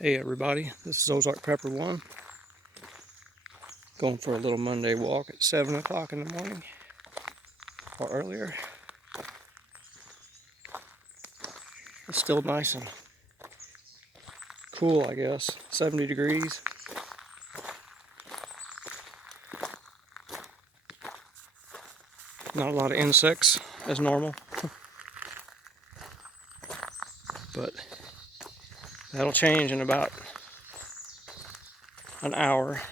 Hey everybody, this is Ozark Prepper 1, going for a little Monday walk at 7 o'clock in the morning, or earlier. It's still nice and cool, I guess, 70 degrees. Not a lot of insects as normal, but that'll change in about an hour.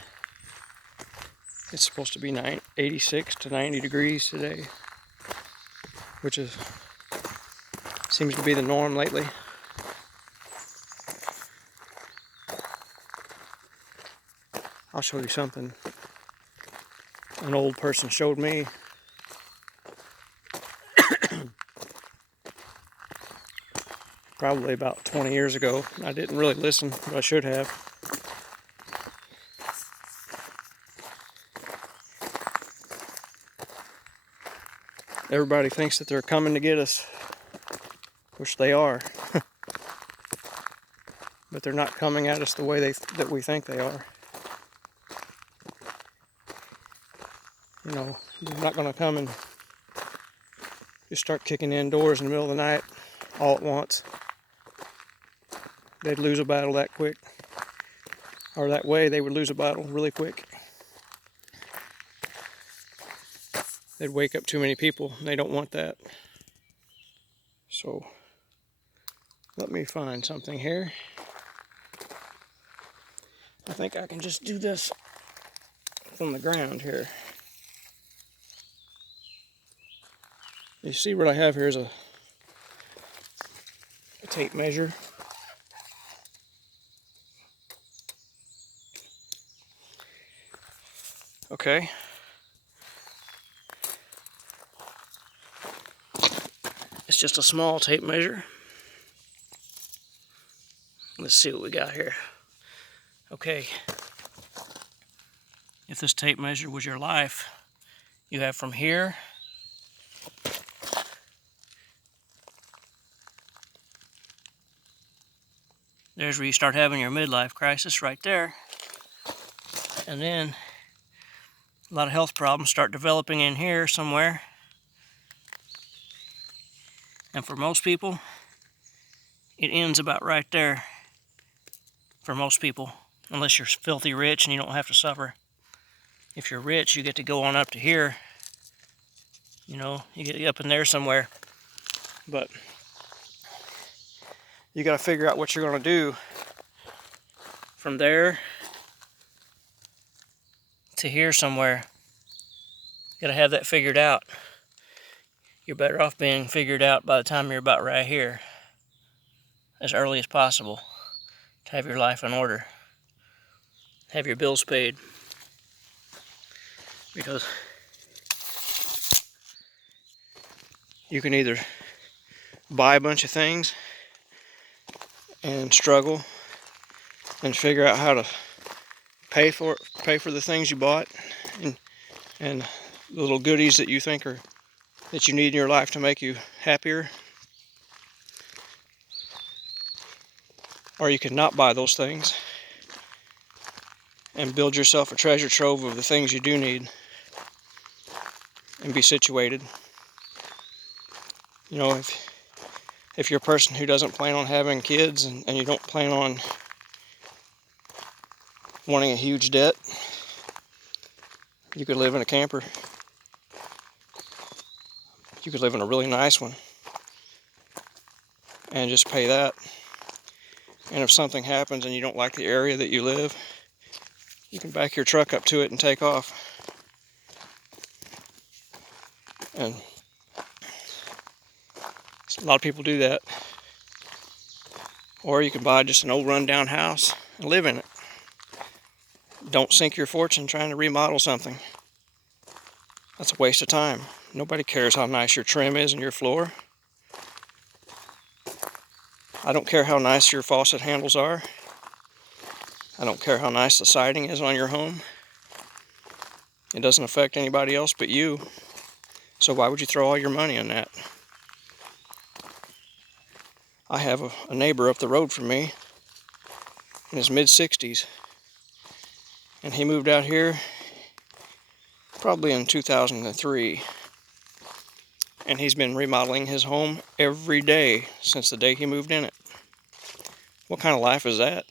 It's supposed to be 86 to 90 degrees today, which seems to be the norm lately. I'll show you something an old person showed me. Probably about 20 years ago. I didn't really listen, but I should have. Everybody thinks that they're coming to get us, which they are. But they're not coming at us the way that we think they are. You know, they're not going to come and just start kicking in doors in the middle of the night all at once. They'd lose a battle that quick. Or that way they would lose a battle really quick. They'd wake up too many people, and they don't want that. So, let me find something here. I think I can just do this from the ground here. You see what I have here is a tape measure. Okay. It's just a small tape measure. Let's see what we got here. Okay. If this tape measure was your life, you have from here there's where you start having your midlife crisis right there. And then a lot of health problems start developing in here somewhere. And for most people, it ends about right there. For most people, unless you're filthy rich and you don't have to suffer. If you're rich, you get to go on up to here. You know, you get up in there somewhere. But you got to figure out what you're going to do from there to here somewhere. You got to have that figured out. You're better off being figured out by the time you're about right here, as early as possible, to have your life in order, have your bills paid. Because you can either buy a bunch of things and struggle and figure out how to pay for the things you bought and the little goodies that you think are that you need in your life to make you happier, or you can not buy those things and build yourself a treasure trove of the things you do need and be situated. You know, if you're a person who doesn't plan on having kids and you don't plan on wanting a huge debt, you could live in a camper. You could live in a really nice one and just pay that. And if something happens and you don't like the area that you live, you can back your truck up to it and take off. And a lot of people do that. Or you can buy just an old rundown house and live in it. Don't sink your fortune trying to remodel something. That's a waste of time. Nobody cares how nice your trim is in your floor. I don't care how nice your faucet handles are. I don't care how nice the siding is on your home. It doesn't affect anybody else but you. So why would you throw all your money on that? I have a neighbor up the road from me in his mid-60s. And he moved out here probably in 2003. And he's been remodeling his home every day since the day he moved in it. What kind of life is that?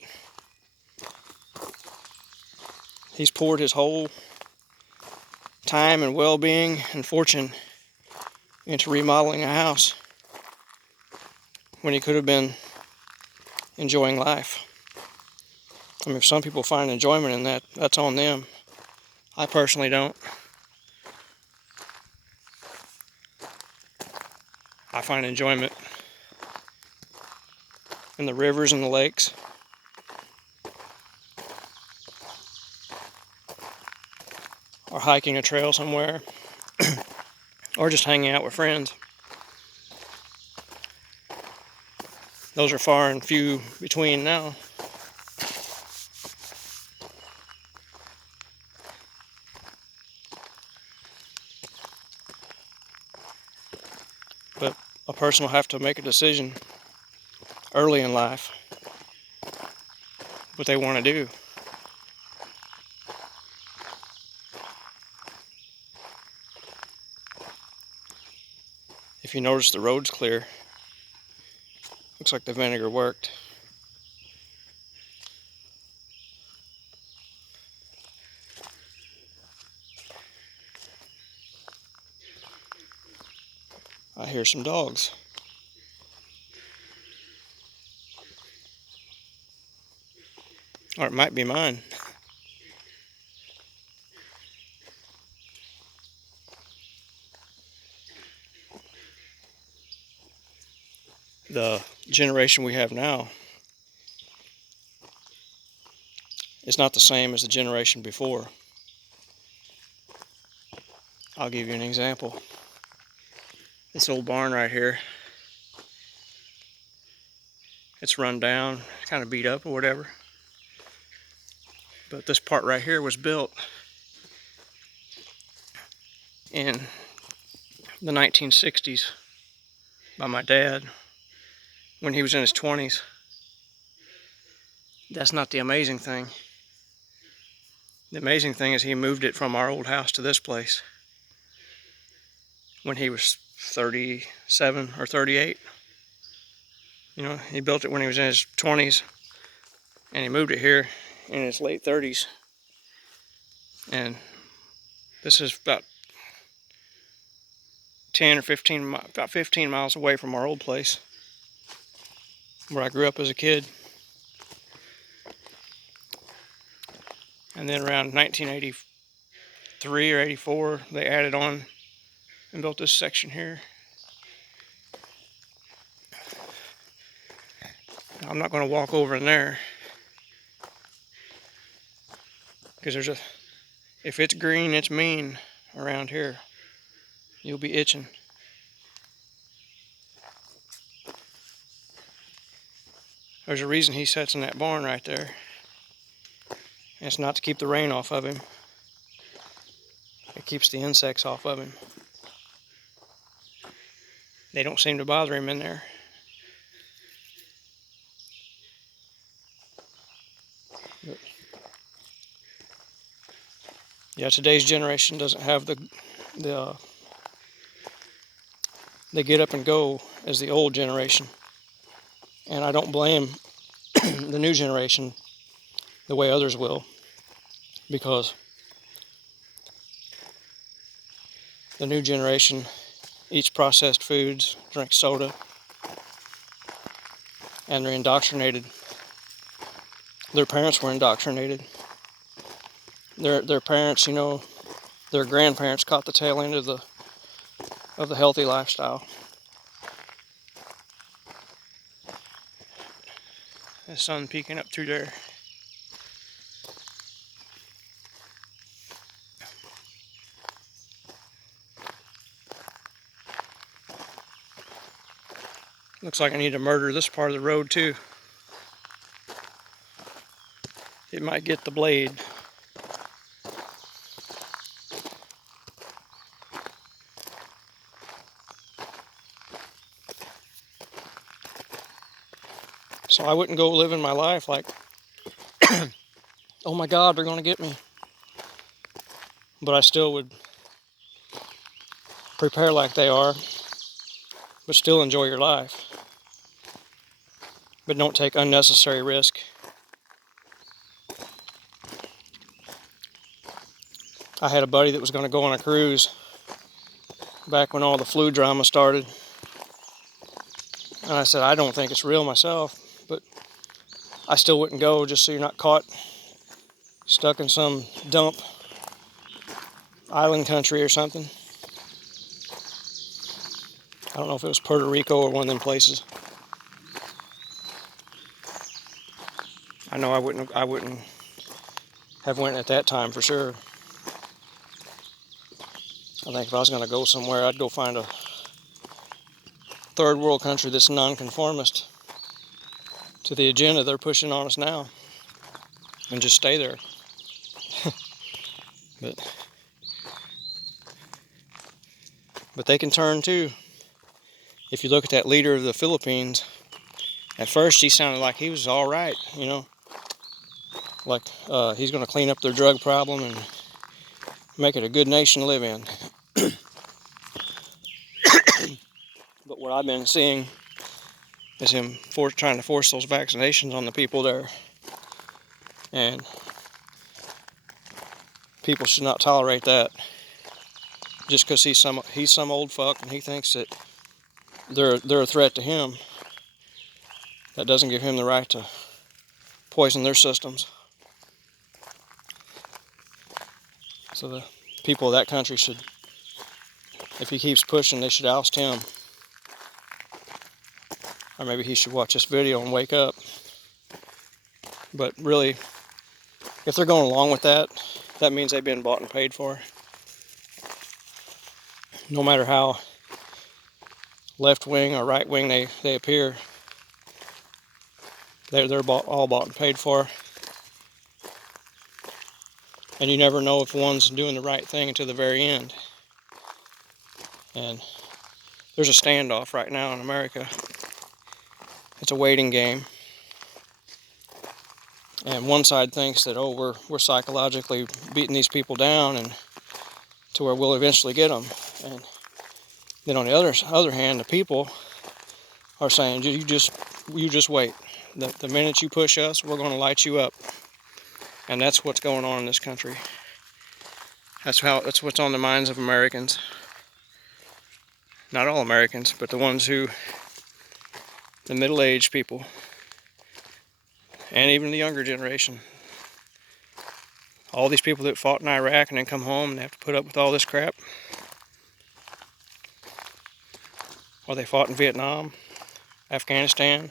He's poured his whole time and well-being and fortune into remodeling a house when he could have been enjoying life. I mean, if some people find enjoyment in that, that's on them. I personally don't. I find enjoyment in the rivers and the lakes. Or hiking a trail somewhere. Or just hanging out with friends. Those are far and few between now. But a person will have to make a decision early in life what they want to do. If you notice, the road's clear. Looks like the vinegar worked. I hear some dogs. Or it might be mine. The generation we have now is not the same as the generation before. I'll give you an example. This old barn right here, it's run down, kind of beat up or whatever. But this part right here was built in the 1960s by my dad when he was in his 20s. That's not the amazing thing. The amazing thing is he moved it from our old house to this place when he was 37 or 38. You know, he built it when he was in his 20s, and he moved it here in his late 30s. And this is about 10 or 15, about 15 miles away from our old place where I grew up as a kid. And then around 1983 or 84, they added on and built this section here. I'm not going to walk over in there because if it's green, it's mean around here. You'll be itching. There's a reason he sits in that barn right there. And it's not to keep the rain off of him. It keeps the insects off of him. They don't seem to bother him in there. But yeah, today's generation doesn't have the get up and go as the old generation. And I don't blame the new generation the way others will, because the new generation eats processed foods, drinks soda, and they're indoctrinated. Their parents were indoctrinated. Their parents, you know, their grandparents caught the tail end of the healthy lifestyle. The sun peeking up through there. Looks like I need to murder this part of the road too. It might get the blade. So I wouldn't go living my life like oh my God, they're going to get me. But I still would prepare like they are, but still enjoy your life. But don't take unnecessary risk. I had a buddy that was going to go on a cruise back when all the flu drama started. And I said, I don't think it's real myself, but I still wouldn't go just so you're not caught stuck in some dump island country or something. I don't know if it was Puerto Rico or one of them places. I know I wouldn't have went at that time for sure. I think if I was going to go somewhere, I'd go find a third world country that's nonconformist to the agenda they're pushing on us now, and just stay there. But they can turn too. If you look at that leader of the Philippines, at first he sounded like he was all right, you know, like he's going to clean up their drug problem and make it a good nation to live in. But what I've been seeing is him trying to force those vaccinations on the people there. And people should not tolerate that. Just because he's some old fuck and he thinks that they're a threat to him, that doesn't give him the right to poison their systems. So the people of that country should, if he keeps pushing, they should oust him. Or maybe he should watch this video and wake up. But really, if they're going along with that, that means they've been bought and paid for. No matter how left wing or right wing they appear, they're all bought and paid for. And you never know if one's doing the right thing until the very end. And there's a standoff right now in America. It's a waiting game. And one side thinks that, oh, we're psychologically beating these people down and to where we'll eventually get them. And then on the other hand, the people are saying, you just wait. The minute you push us, we're going to light you up. And that's what's going on in this country. That's what's on the minds of Americans. Not all Americans, but the ones the middle-aged people, and even the younger generation. All these people that fought in Iraq and then come home and have to put up with all this crap. Or they fought in Vietnam, Afghanistan,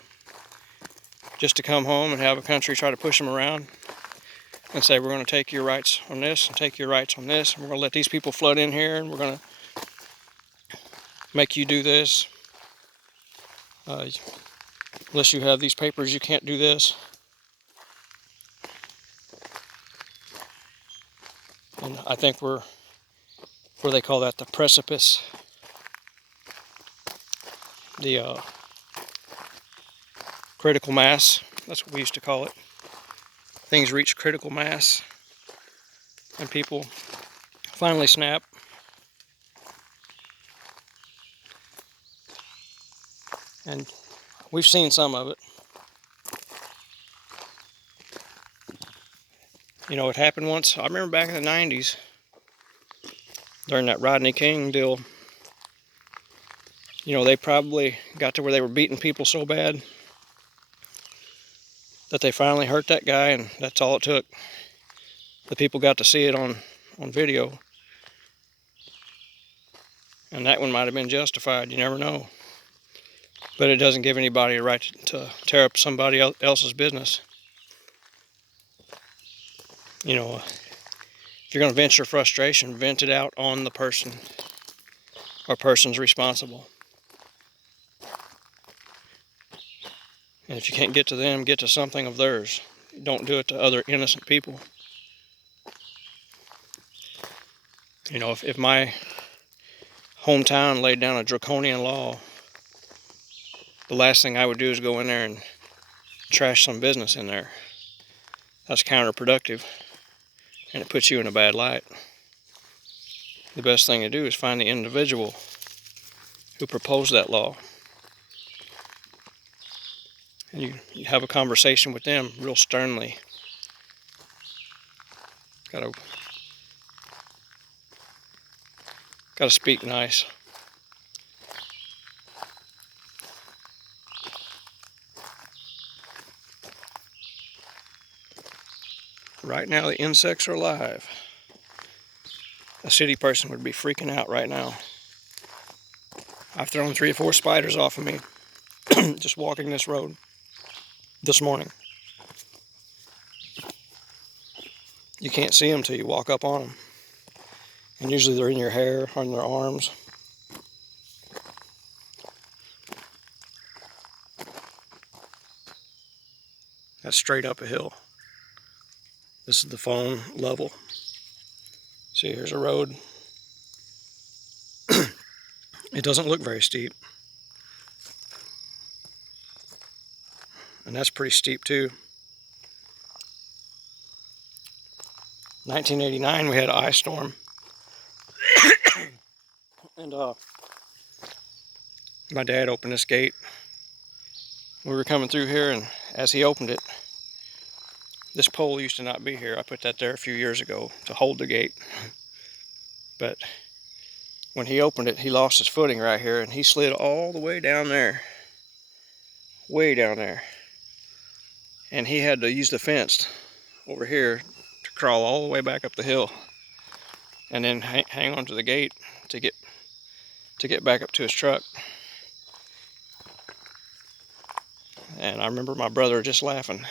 just to come home and have a country try to push them around and say, we're going to take your rights on this and take your rights on this, and we're going to let these people flood in here, and we're going to make you do this. Unless you have these papers, you can't do this. And I think we're where they call that the precipice. The critical mass, that's what we used to call it. Things reach critical mass and people finally snap. And we've seen some of it. You know, it happened once. I remember back in the 90s, during that Rodney King deal, you know, they probably got to where they were beating people so bad that they finally hurt that guy, and that's all it took. The people got to see it on video. And that one might have been justified, you never know. But it doesn't give anybody a right to tear up somebody else's business. You know, if you're going to vent your frustration, vent it out on the person or persons responsible. And if you can't get to them, get to something of theirs. Don't do it to other innocent people. You know, if my hometown laid down a draconian law, the last thing I would do is go in there and trash some business in there. That's counterproductive, and it puts you in a bad light. The best thing to do is find the individual who proposed that law, and you have a conversation with them real sternly. Gotta speak nice. Right now the insects are alive. A city person would be freaking out right now. I've thrown 3 or 4 spiders off of me just walking this road this morning. You can't see them till you walk up on them. And usually they're in your hair, on their arms. That's straight up a hill. This is the phone level. See, here's a road. It doesn't look very steep. And that's pretty steep too. 1989 we had an ice storm. And my dad opened this gate. We were coming through here, and as he opened it, this pole used to not be here. I put that there a few years ago to hold the gate. But when he opened it, he lost his footing right here, and he slid all the way down there. Way down there. And he had to use the fence over here to crawl all the way back up the hill. And then hang onto the gate to get back up to his truck. And I remember my brother just laughing.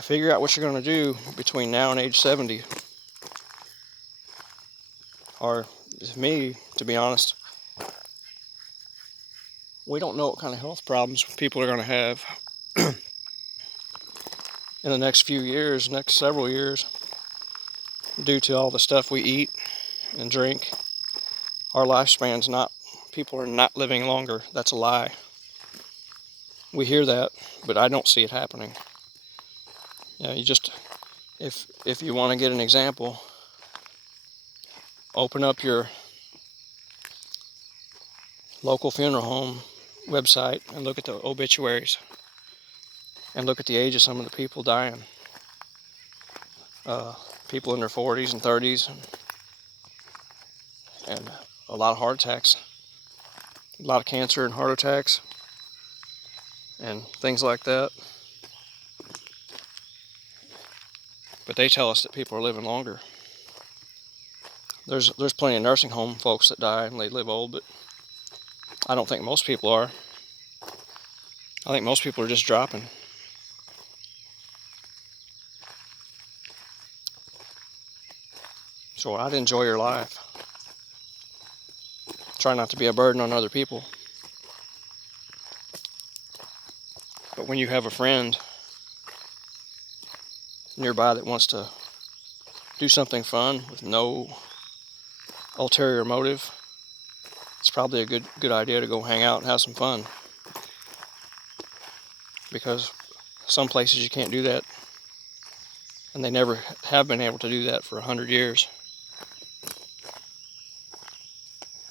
Figure out what you're going to do between now and age 70. Or, me, to be honest, we don't know what kind of health problems people are going to have in the next few years, next several years, due to all the stuff we eat and drink. Our lifespan's people are not living longer. That's a lie. We hear that, but I don't see it happening. You know, if you want to get an example, open up your local funeral home website and look at the obituaries and look at the age of some of the people dying. People in their 40s and 30s, and a lot of heart attacks, a lot of cancer and heart attacks and things like that. But they tell us that people are living longer. There's plenty of nursing home folks that die and they live old, but I don't think most people are. I think most people are just dropping. So I'd enjoy your life. Try not to be a burden on other people. But when you have a friend nearby that wants to do something fun with no ulterior motive, it's probably a good idea to go hang out and have some fun. Because some places you can't do that, and they never have been able to do that for 100 years.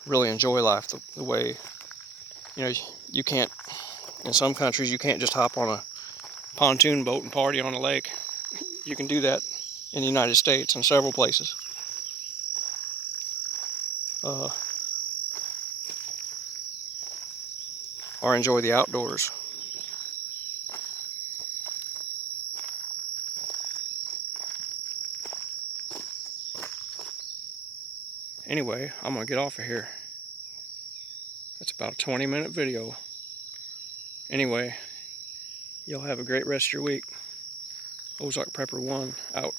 Really enjoy life the way, you can't, in some countries you can't just hop on a pontoon boat and party on a lake. You can do that in the United States in several places. Or enjoy the outdoors. Anyway, I'm gonna get off of here. That's about a 20-minute video. Anyway, y'all have a great rest of your week. Ozark Prepper 1 out.